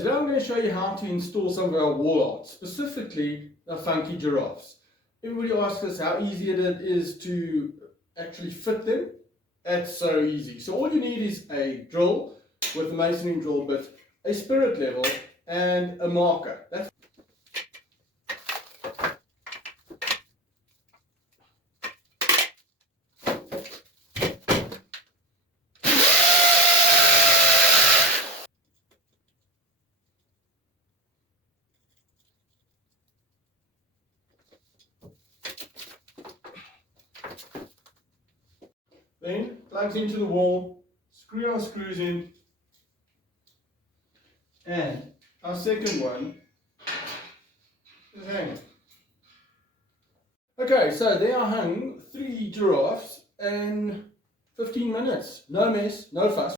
Today I'm going to show you how to install some of our wall art, specifically the Funky Giraffes. Everybody asks us how easy it is to actually fit them. It's so easy. So all you need is a drill with a masonry drill bit, a spirit level and a marker. Then plugs into the wall, screw our screws in, and our second one is hanging. Okay, so there I hung 3 giraffes in 15 minutes. No mess, no fuss.